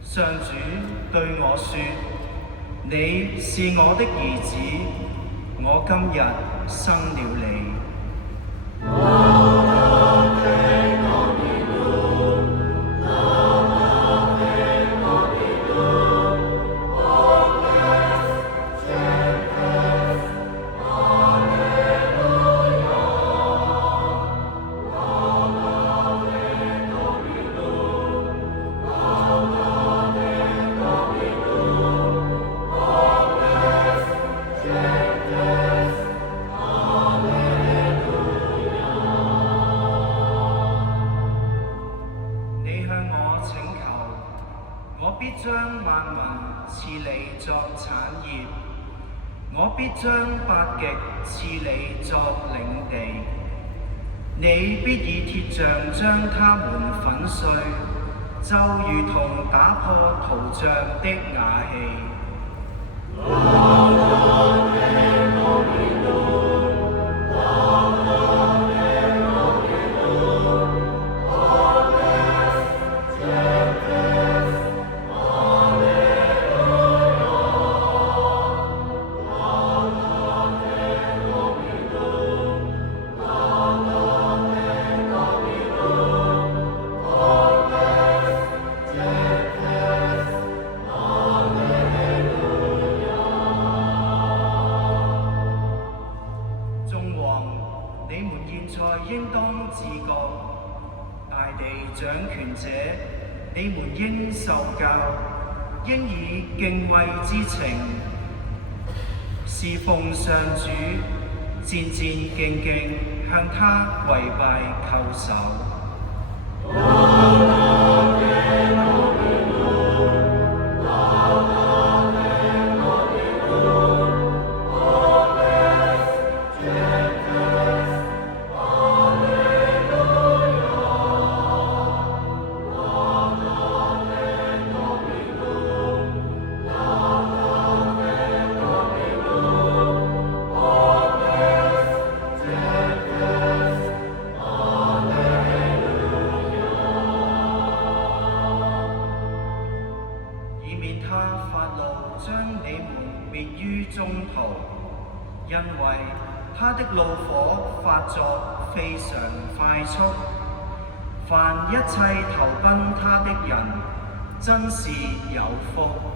上主對我說：你是我的兒子，我今日生了你。將萬民賜你作產業，我必將八極賜你作領地。你必以鐵杖將他們粉碎，就如同打破陶匠的瓦器。應當自覺，大地掌權者，你們應受教，應以敬畏之情侍奉上主，戰戰兢兢向他跪拜叩首。因為他的怒火發作非常快速，凡一切投奔他的人，真是有福。